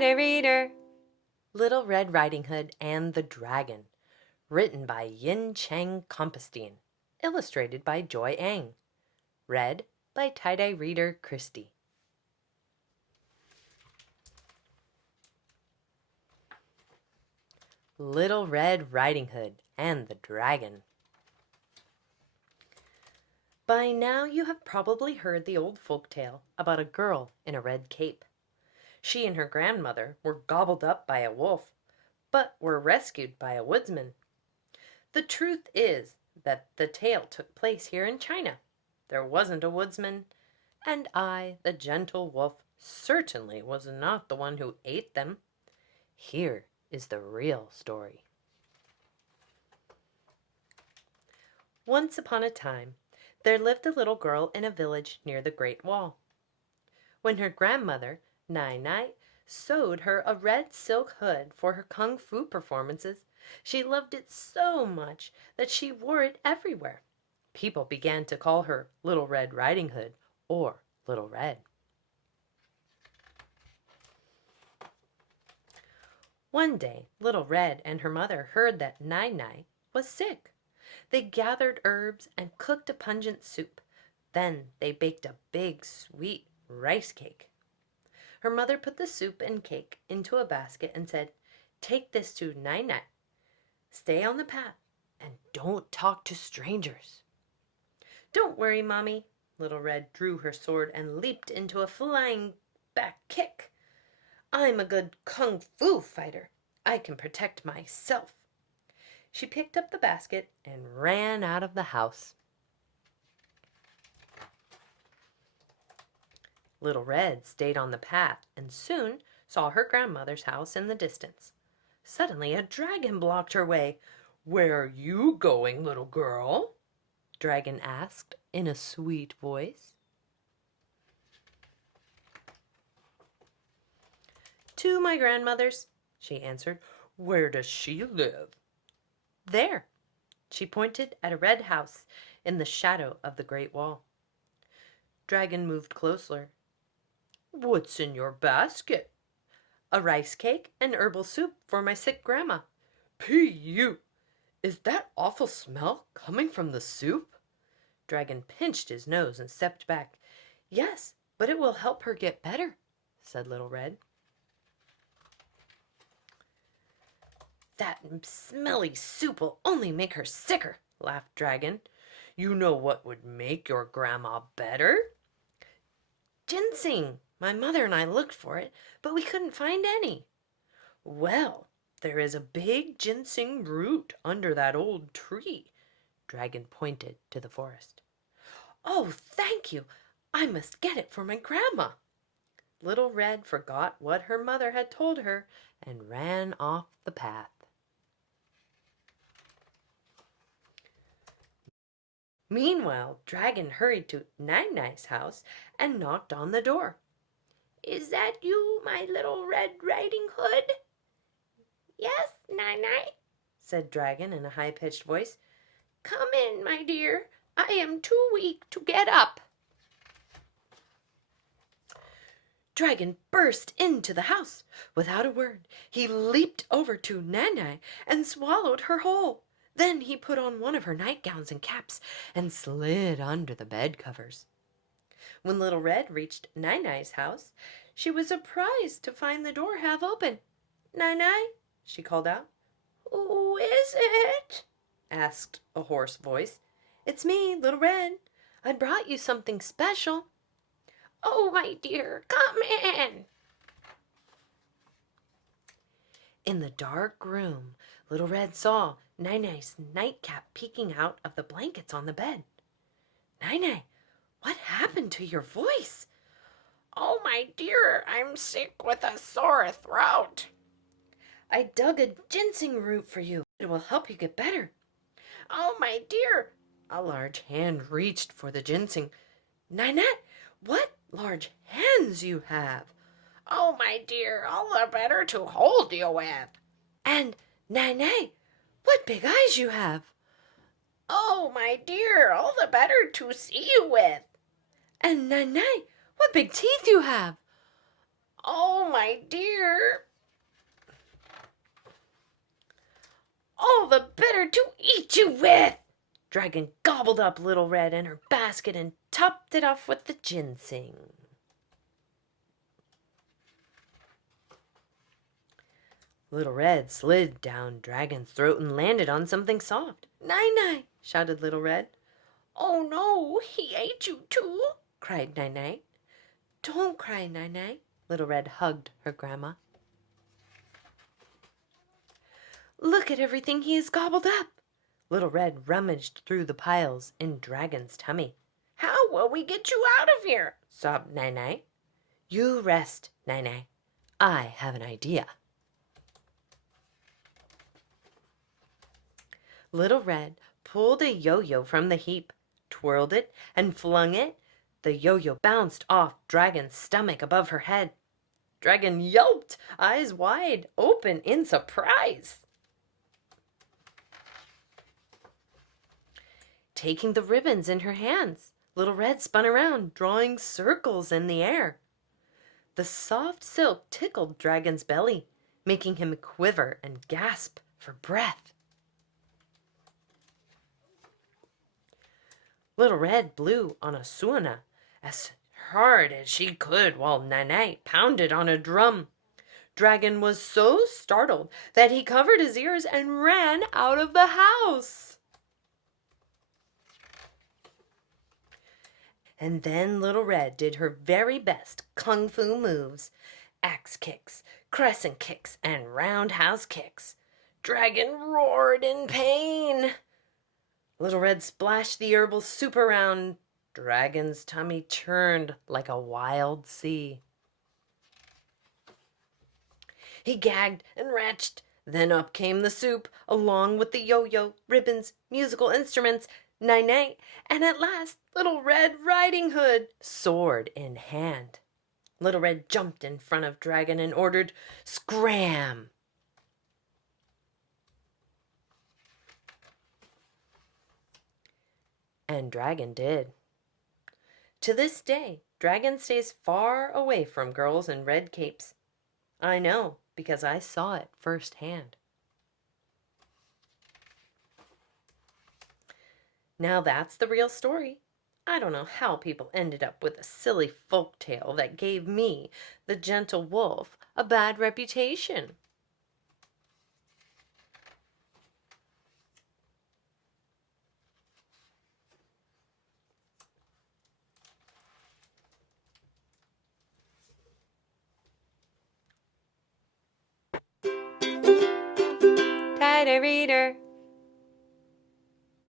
Tie-Dye Reader, Little Red Riding Hood and the Dragon, written by Chang Compestine, illustrated by Joy Ang, read by Tie-Dye Reader Kristie. Little Red Riding Hood and the Dragon. By now you have probably heard the old folk tale about a girl in a red cape. She and her grandmother were gobbled up by a wolf, but were rescued by a woodsman. The truth is that the tale took place here in China. There wasn't a woodsman, and I, the gentle wolf, certainly was not the one who ate them. Here is the real story. Once upon a time, there lived a little girl in a village near the Great Wall. When her grandmother, Nai, sewed her a red silk hood for her kung fu performances, she loved it so much that she wore it everywhere. People began to call her Little Red Riding Hood or Little Red. One day, Little Red and her mother heard that Nai was sick. They gathered herbs and cooked a pungent soup. Then they baked a big, sweet rice cake. Her mother put the soup and cake into a basket and said, "Take this to Nai. Stay on the path and don't talk to strangers." "Don't worry, Mommy." Little Red drew her sword and leaped into a flying back kick. "I'm a good kung fu fighter. I can protect myself." She picked up the basket and ran out of the house. Little Red stayed on the path and soon saw her grandmother's house in the distance. Suddenly a dragon blocked her way. "Where are you going, little girl?" Dragon asked in a sweet voice. "To my grandmother's," she answered. "Where does she live?" "There." She pointed at a red house in the shadow of the Great Wall. Dragon moved closer. "What's in your basket?" "A rice cake and herbal soup for my sick grandma." "P.U. Is that awful smell coming from the soup?" Dragon pinched his nose and stepped back. "Yes, but it will help her get better," said Little Red. "That smelly soup will only make her sicker," laughed Dragon. "You know what would make your grandma better?" "Ginseng. My mother and I looked for it, but we couldn't find any." "Well, there is a big ginseng root under that old tree." Dragon pointed to the forest. "Oh, thank you. I must get it for my grandma." Little Red forgot what her mother had told her and ran off the path. Meanwhile, Dragon hurried to Nai's house and knocked on the door. "Is that you, my little Red Riding Hood?" "Yes, Nai," said Dragon in a high-pitched voice. "Come in, my dear. I am too weak to get up." Dragon burst into the house. Without a word, he leaped over to Nai and swallowed her whole. Then he put on one of her nightgowns and caps and slid under the bed covers. When Little Red reached Nai's house, she was surprised to find the door half open. "Nai," she called out. "Who is it?" asked a hoarse voice. "It's me, Little Red. I brought you something special." "Oh, my dear, come in." In the dark room, Little Red saw Nai's nightcap peeking out of the blankets on the bed. "Nai, what happened to your voice?" "Oh, my dear, I'm sick with a sore throat." "I dug a ginseng root for you. It will help you get better." "Oh, my dear." A large hand reached for the ginseng. "Nai, what large hands you have!" "Oh, my dear, all the better to hold you with." "And, Nai, what big eyes you have!" "Oh, my dear, all the better to see you with." "And Nai, what big teeth you have!" Oh, my dear. All the better to eat you with! Dragon gobbled up Little Red and her basket and topped it off with the ginseng. Little Red slid down Dragon's throat and landed on something soft. "Nai-Nai!" shouted Little Red. Oh, no, he ate you too, cried Nai-Nai. "Don't cry, Nai-Nai." Little Red hugged her grandma. "Look at everything he has gobbled up." Little Red rummaged through the piles in Dragon's tummy. How will we get you out of here? sobbed Nai-Nai. "You rest, Nai-Nai. I have an idea." Little Red pulled a yo-yo from the heap, twirled it, and flung it. The yo-yo bounced off Dragon's stomach above her head. Dragon yelped, eyes wide open in surprise. Taking the ribbons in her hands, Little Red spun around, drawing circles in the air. The soft silk tickled Dragon's belly, making him quiver and gasp for breath. Little Red blew on a suona as hard as she could while Nai-Nai pounded on a drum. Dragon was so startled that he covered his ears and ran out of the house. And then Little Red did her very best kung fu moves, axe kicks, crescent kicks, and roundhouse kicks. Dragon roared in pain. Little Red splashed the herbal soup around. Dragon's tummy churned like a wild sea. He gagged and retched. Then up came the soup, along with the yo-yo, ribbons, musical instruments, Nai-Nai, and at last Little Red Riding Hood, sword in hand. Little Red jumped in front of Dragon and ordered, "Scram!" And Dragon did. To this day, Dragon stays far away from girls in red capes. I know, because I saw it firsthand. Now that's the real story. I don't know how people ended up with a silly folk tale that gave me, the gentle wolf, a bad reputation. Tighter reader.